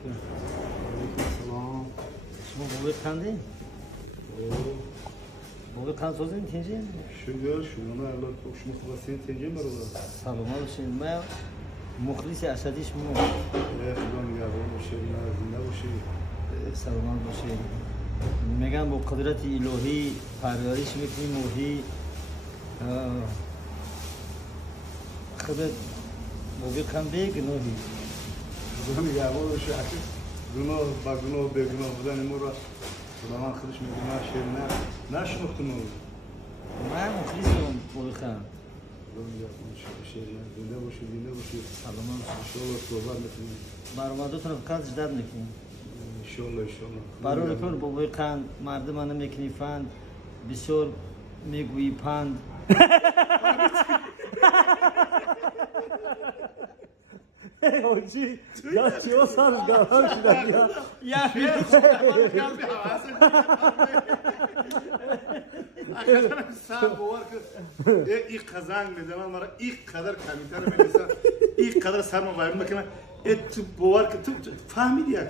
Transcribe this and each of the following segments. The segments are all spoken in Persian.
علیکم. سلام. شما بوی خندی؟ بوی خند سازین تینجین؟ شکر شما الله شما خواستین تینجین برادر. سلام باشین. من مخلص اسدی شما. خدا نگهدار باشه زنده باشید. سلام باشین. میگم با قدرت الهی پرورش میکنیم موهی خودت بوی خند گناهی. خدا نگهدار باشه. گناه با گناه به گناه بودن ما را خدا من خودش میگه من شیر نشناختم. من مخلصم بوی خند. زنده باشید. سلام انشالله صحبت میکنیم. برآمدتون فقط جدت میکنیم. انشالله. برای با بوی خند مردم من میکنی فند بسیار میگویی پند. Oči, ja ti osam galanč da ja. صاحب باور کن این قزنگ میزنم مرا این قدر کمیتر میرسه این قدر سرما باید میکنه تو باور کن تو فهمیدی که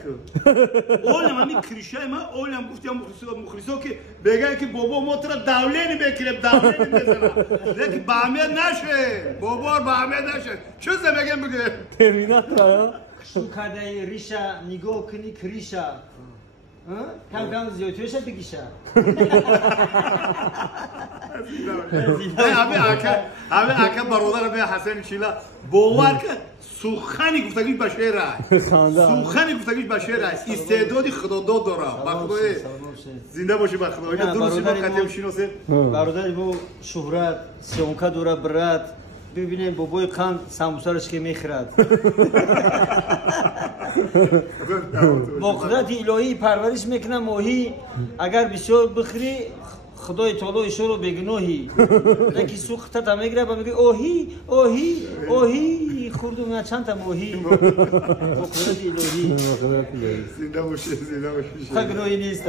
اولم همین کریشه ما اولم گفتم مخلصو که بگه که بابا ما ترا دولینی بکیرم دولینی میزنم لیکن باهمیت نشه بابا باهمیت نشه چه زمگم بگه Terminat ya. شو کده ریشه نگاه کنی کریشه کم زیادیوشه بگیشه. همه اکا برادر به حسن شیلا باور که سخنی گفتگوش به شعر است. سخنی گفتگوش به شعر است. استعدادی خداداد داره. با خدای زنده باشی با خدای. درست با قدیم شناسه. برادر بو شهرت سیونکا دوره برات ببینیم بابای قند سموسارش که میخرد. با قدرت الهی پرورش میکنه ماهی اگر بسیار بخری خدای تعالی ایشون رو بگناهی لیکن سوختت هم میگره و میگه اوهی خوردم چند تا ماهی با قدرت الهی زنده باشی خگناهی نیست